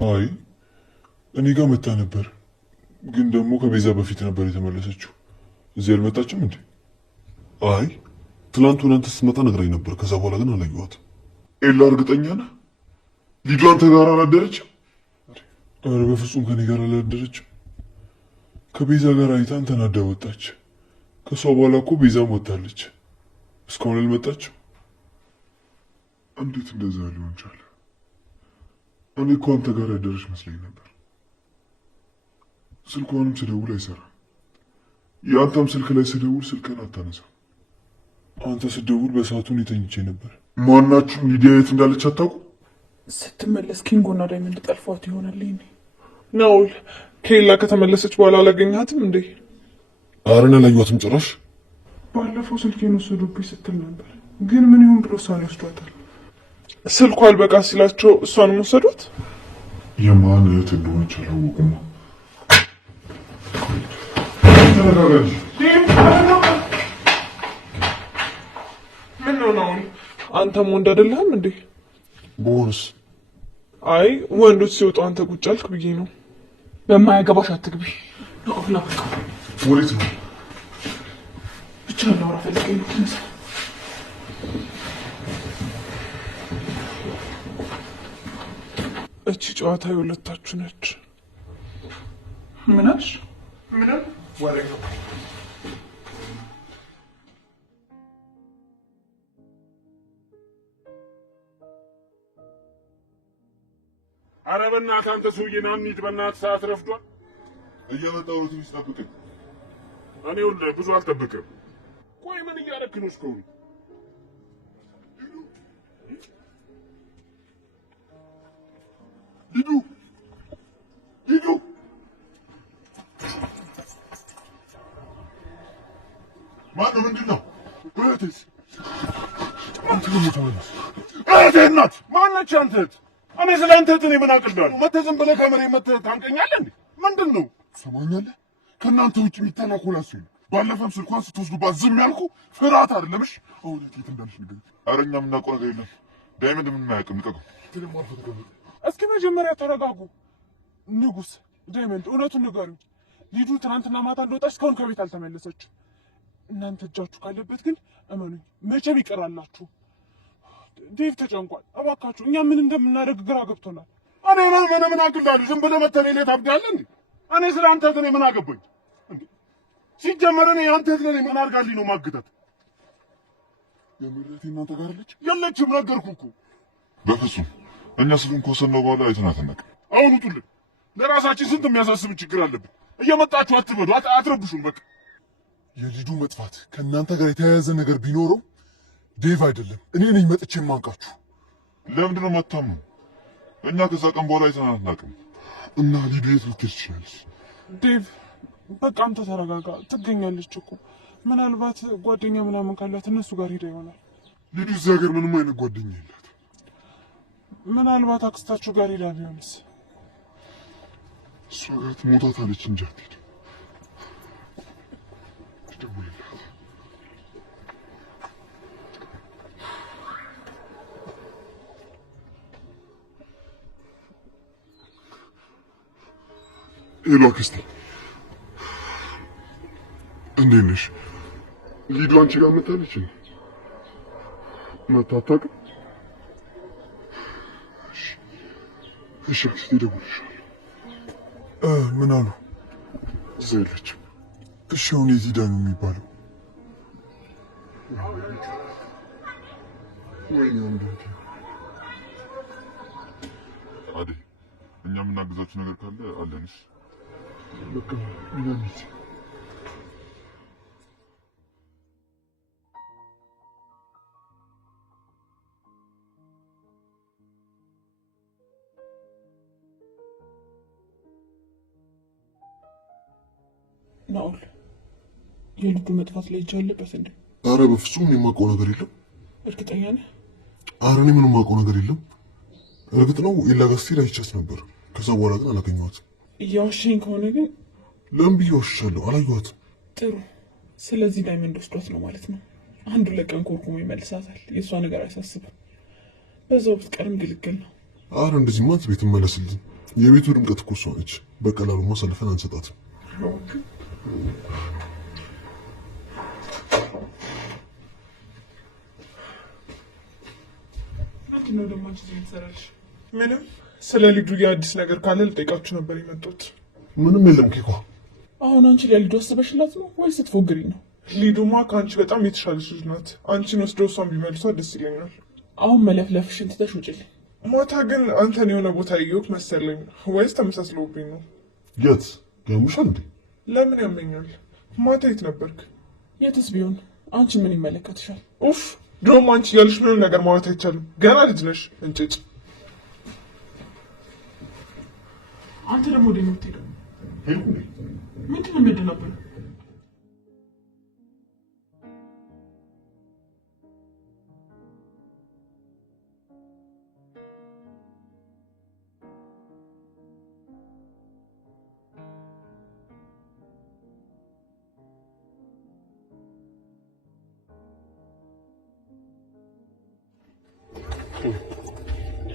አይ እኔ ጋር መጣ ነበር፣ ግን ደግሞ ከቤዛ በፊት ነበር የተመለሰችው። እዚህ አልመጣችም እንዴ? አይ ትላንት ወደ አንተ ስትመጣ ነግራኝ ነበር። ከዛ በኋላ ግን አላየኋትም። ኤላ እርግጠኛ ነህ? ሊዱ አንተ ጋር አላደረችም? ኧረ በፍጹም ከኔ ጋር አላደረችም። ከቤዛ ጋር አይታን ተናዳ ወጣች። ከሷ በኋላ እኮ ቤዛም ወጣለች። እስካሁን አልመጣችም። እንዴት እንደዛ ሊሆን ቻለ? እኔ እኮ አንተ ጋር ያደረች መስለኝ ነበር። ስልኳንም ስደውል አይሰራም። የአንተም ስልክ ላይ ስደውል ስልክህን አታነሳም። አንተ ስደውል በሰዓቱን የተኝቼ ነበር። ማናችሁም ሊዲያ የት እንዳለች አታውቁ? ስትመለስ ኪንጎና ዳይመንድ ጠልፏት ይሆናል። ናውል ኬላ ከተመለሰች በኋላ አላገኘሃትም እንዴ? አረን አላየኋትም ጭራሽ። ባለፈው ስልኬን ወሰዱብኝ ስትል ነበር፣ ግን ምን ይሁን ብሎ ሳን ይወስዷታል። ስልኳ አልበቃ ሲላቸው እሷንም ወሰዷት። የማን እህት እንደሆነች አላወቁም። ምን ነው ናውል፣ አንተም ወንድ አይደለህም እንዴ? በሆንስ? አይ ወንዶች ሲወጡ አንተ ቁጭ አልክ ብዬ ነው። በማያገባሽ አትግቢ። ናውል በቃ ወዴት ነው? ብቻ ላውራ ፈልጌ ነው። ተነሳ። እቺ ጨዋታ የሁለታችሁ ነች። ምን አልሽ? ምንም ወሬ ነው። ኧረ በእናትህ አንተ ሰውዬ ና እንሂድ፣ በእናትህ ሰዓት ረፍዷል። እየመጣሁ ነው። ትንሽ ጠብቀኝ። እኔ ይኸውልህ ብዙ አልጠብቅም። ቆይ ምን እያደረክ ነው እስካሁን? ሊዱ ሊዱ ማነው? ምንድን ነው? እህቴስ? አንተ ደግሞ ተመለስ። እህቴ ናት። ማነች አንተ እህት? እኔ ስለ አንተ እህት እኔ ምን አቅልዳለሁ? መተህ ዝም ብለህ ከመሬት መተህ ታንቀኛለህ እንዴ? ምንድን ነው? ትሰማኛለህ? ከእናንተ ውጭ የሚተናኮል እሱ ነው። ባለፈም ስልኳን ስትወስዱባት ዝም ያልኩ ፍርሃት አይደለም። እሺ አሁን የት እንዳለች ንገረኝ። ኧረ እኛ የምናውቀው ነገር የለም። ዳይመንድ ምንም አያውቅም። ልቀቀው። እስኪ መጀመሪያ ተረጋጉ። ንጉስ ዳይመንድ እውነቱን ንገሩኝ። ሊዱ ትናንትና ማታ እንደወጣች እስካሁን ከቤት አልተመለሰችም። እናንተ እጃችሁ ካለበት ግን እመኑኝ መቼም ይቀራላችሁ። ዴቭ ተጨንቋል። እባካችሁ እኛ ምን እንደምናደርግ ግራ ገብቶናል። እኔ ምን አቅልዳለሁ? ዝም ብለህ መተህ እኔ ላይ ታብዳለህ እንዴ? እኔ ስለ አንተ እህት እኔ ምን አገባኝ? ሲጀመር እኔ አንተ እህት ነኝ። ምን አድርጋልኝ ነው ማግታት? የምሬቴ እናንተ ጋር አለች? የለችም። ነገርኩህ እኮ። በፍጹም እኛ ስሉን ከወሰድነው በኋላ አይተናትነቅ። አሁን ውጡልን። ለራሳችን ስንት የሚያሳስብ ችግር አለብን። እየመጣችሁ አትበዱ፣ አትረብሹን። በቃ የሊዱ መጥፋት ከእናንተ ጋር የተያያዘ ነገር ቢኖረው ዴቭ አይደለም እኔ ነኝ መጥቼ የማንቃችሁ። ለምንድን ነው መታሙ? እኛ ከዛ ቀን በኋላ አይተናትናቅም። እና ሊዱ የት ልትሄድ ትችላለች? ዴቭ በቃ አንተ ተረጋጋ። ትገኛለች እኮ ምናልባት ጓደኛ ምናምን ካላት እነሱ ጋር ሄዳ ይሆናል። ሊዱ እዚህ ሀገር ምንም አይነት ጓደኛ የላት። ምናልባት አክስታችሁ ጋር ሄዳ ቢሆንስ? እሷ ጋር ትሞታታለች እንጂ አትሄድም። ትደውልላት። ሄሎ አክስቴ፣ እንዴት ነሽ? ሊዱ አንቺ ጋር መታለች? መታ አታውቅም? እሺ አክስቴ፣ እደውልልሻለሁ። ምን አሉ? እዛ የለችም። እሺ አሁን የት ሄዳ ነው የሚባለው? ወይኔ ወንድቴ። አዴ እኛ የምናግዛችሁ ነገር ካለ አለንሽ። በቃ ምናምን ናኦል የልጁ መጥፋት ላይ እጅ አለበት እንዴ? አረ በፍጹም እኔ የማውቀው ነገር የለም። እርግጠኛ ነህ? አረ እኔ ምንም የማውቀው ነገር የለም። እርግጥ ነው ኤላ ጋር ስትሄድ አይቻት ነበር። ከዛ በኋላ ግን አላገኘኋትም። እያዋሸኝ ከሆነ ግን ለምን ብዬ ዋሽሻለሁ? አላየኋትም። ጥሩ። ስለዚህ ዳይመንድ ወስዷት ነው ማለት ነው። አንዱ ለቀን ኮርኩሞ ይመልሳታል። የእሷ ነገር አያሳስብም። በዛው ብትቀርም ግልግል ነው። አረ እንደዚህ ማንት ቤት መለስልኝ። የቤቱ ድምቀት እኮ እሷ ነች። በቀላሉ ማሳልፈን አንሰጣትም። ምንድነው ደግሞ አንቺ እዚህ ትሰራለሽ? ምንም ስለ ልጁ የአዲስ ነገር ካለ ልጠይቃችሁ ነበር የመጣሁት። ምንም የለም ኬኳ። አሁን አንቺ ለሊዱ አስበሽላት ነው ወይስ ስትፎግሪ ነው? ሊዱማ ከአንቺ በጣም የተሻለች ልጅ ናት። አንቺን ወስደው እሷን ቢመልሷት ደስ ይለኛል። አሁን መለፍለፍሽን ትተሽ ውጭልኝ። ማታ ግን አንተን የሆነ ቦታ ያየሁት መሰለኝ፣ ወይስ ተመሳስለውብኝ ነው? የት ያሙሻል እንዴ? ለምን ያመኛል? ማታ የት ነበርክ? የትስ ቢሆን አንቺ ምን ይመለከትሻል? ኡፍ ድሮም አንቺ ያልሽ ምንም ነገር ማውራት አይቻልም። ገና ልጅ ነሽ እንጭጭ። አንተ ደግሞ ወደ የምትሄደው ምንድን ነው የምትደናበረው?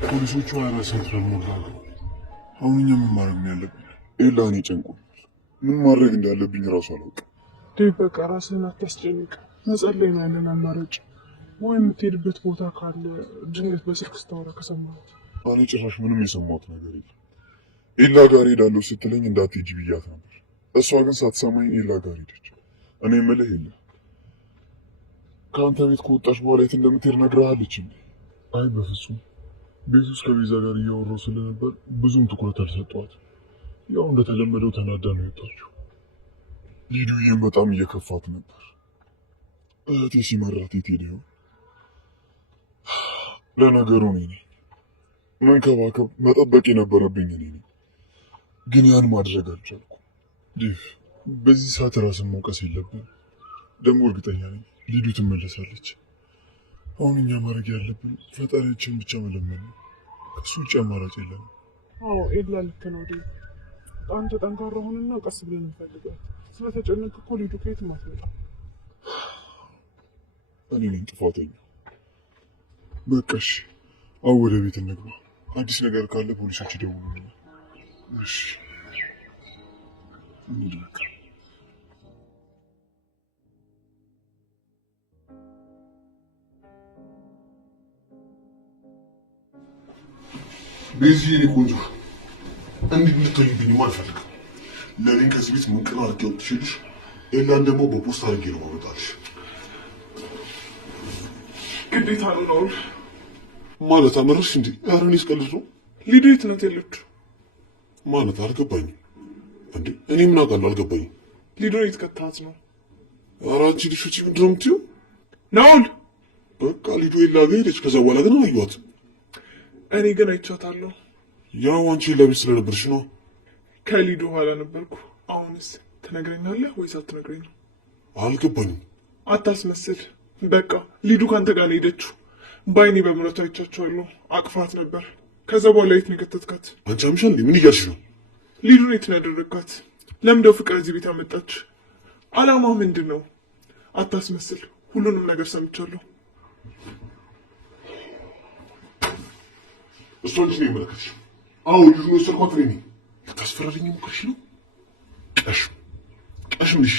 ፖሊሶቹ 24 ሰዓት ረሞላሉ። አሁን እኛ ምን ማድረግ ነው ያለብን? ኤላ እኔ ጨንቆኛል። ምን ማድረግ እንዳለብኝ እራሱ አላውቅም። ዴቭ በቃ ራስህን አታስጨንቅ። መጸለይ ነው ያለን አማራጭ። ወይ የምትሄድበት ቦታ ካለ ድንገት በስልክ ስታወራ ከሰማሁት። እኔ ጭራሽ ምንም የሰማሁት ነገር የለም። ኤላ ጋር ሄዳለሁ ስትለኝ እንዳትሄጂ ብያት ነበር። እሷ ግን ሳትሰማኝ ኤላ ጋር ሄደች። እኔ የምልህ የለ ከአንተ ቤት ከወጣች በኋላ የት እንደምትሄድ ነግረሃለች እንዴ? አይ በፍጹም ቤት ውስጥ ከቤዛ ጋር እያወራሁ ስለነበር ብዙም ትኩረት አልሰጠኋት። ያው እንደተለመደው ተናዳ ነው የወጣችው። ሊዱዬም በጣም እየከፋት ነበር። እህቴ ሲመራት የት ሄደ ይሆን? ለነገሩ እኔ ነኝ መንከባከብ መጠበቅ የነበረብኝ እኔ ነኝ፣ ግን ያን ማድረግ አልቻልኩም። ዴቭ በዚህ ሰዓት ራስን መውቀስ የለብን። ደግሞ እርግጠኛ ነኝ ሊዱ ትመለሳለች። አሁን እኛ ማድረግ ያለብን ፈጣሪያችን ብቻ መለመን ነው። ከሱ ውጭ አማራጭ የለም። አዎ ኤላ ልክ ነው ዴቭ። አንተ ጠንካራ ሆንና ቀስ ብለን እንፈልጋለን። ስለተጨነቅ እኮ ሊዱ ከየትም አትመጣም። እኔ ነኝ ጥፋተኛ። በቃሽ፣ አሁን ወደ ቤት እንግባ። አዲስ ነገር ካለ ፖሊሶች ይደውሉልናል። እሺ እንሂድ። በዚህ ቆንጆ እንዴት ልትሆኝብኝ አልፈልግም። ለኔን ከዚህ ቤት ምን ቀን አድርጌ ወጥቼልሽ፣ ኤላን ደግሞ በፖስት አድርጌ ነው ማመጣልሽ። ግዴታ ነው ማለት አመረሽ እንዴ? ኧረ እኔ ስቀልድ ነው። ሊዱ የት ናት ያለችው? ማለት አልገባኝም እንዴ? እኔ ምን አውቃለሁ? አልገባኝም። ሊዱን የትከታት ነው? ኧረ አንቺ ልጆች ምንድን ነው የምትይው? ናውል በቃ ሊዱ ኤላ ጋር ሄደች። ከዛ በኋላ ግን አላየኋትም። እኔ ግን አይቻታለሁ። ያው አንቺ ለቤት ስለነበርሽ ነው። ከሊዱ ኋላ ነበርኩ። አሁንስ ትነግረኛለህ ወይስ አትነግረኝም? አልገባኝም። አታስመስል። በቃ ሊዱ ካንተ ጋር ነው ሄደችው። በአይኔ በምረቱ አይቻቸዋለሁ። አቅፋት ነበር። ከዛ በኋላ የት ነው የከተትካት? አንቺ አምሻል። ምን እያልሽ ነው? ሊዱን የት ነው ያደረግካት? ለምንድነው ፍቅር እዚህ ቤት አመጣች? አላማው ምንድን ነው? አታስመስል። ሁሉንም ነገር ሰምቻለሁ። እሷ ልጅ ነው የመለከትሽ? አዎ ልጁ ነው የወሰድኳት እኔ ነኝ። ልታስፈራሪኝ ሞክርሽ ነው? ቀሽም ልሽ።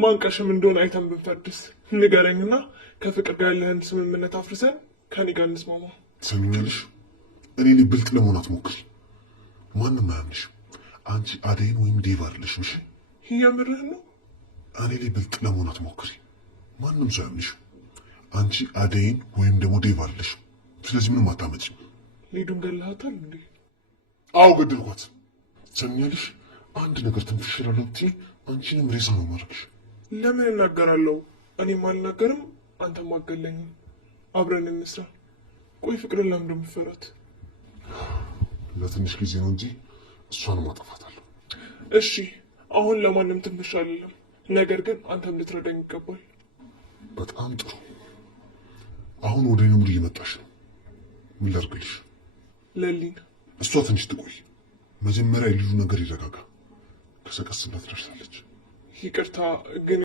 ማን ቀሽም እንደሆነ አይተን ብንፈርድስ? ንገረኝና ከፍቅር ጋር ያለህን ስምምነት አፍርሰን ከኔ ጋር እንስማማ። ትሰሚኛለሽ? እኔ ላይ ብልጥ ለመሆን አትሞክሪ። ማንም አያምንሽም። አንቺ አደይን ወይም ዴቭ አይደለሽም። እሺ የምርህን ነው? እኔ ላይ ብልጥ ለመሆን አትሞክሪ። ማንም ሰው አያምንሽም። አንቺ አደይን ወይም ደግሞ ዴቭ አይደለሽም። ስለዚህ ምንም አታመጭም። ሊዱን ገለሃታል እንዴ? አዎ ገደልኳት። ትሰሚኛለሽ? አንድ ነገር ትንፍሽ ላለብት አንቺንም ሬሳ ነው ማድረግሽ። ለምን እናገራለሁ? እኔም አልናገርም፣ አንተም አገለኝም። አብረን እንስራ። ቆይ ፍቅርን ለምን እንደምትፈራት? ለትንሽ ጊዜ ነው እንጂ እሷንም አጠፋታለሁ። እሺ አሁን ለማንም ትንሽ አይደለም፣ ነገር ግን አንተም ልትረዳኝ ይገባል። በጣም ጥሩ። አሁን ወደ እኔ ሙሉ እየመጣሽ ነው። ምን ላድርግልሽ? ለሊን እሷ ትንሽ ትቆይ። መጀመሪያ የልጁ ነገር ይረጋጋ። ከሰቀስላት ደርሳለች። ይቅርታ ግን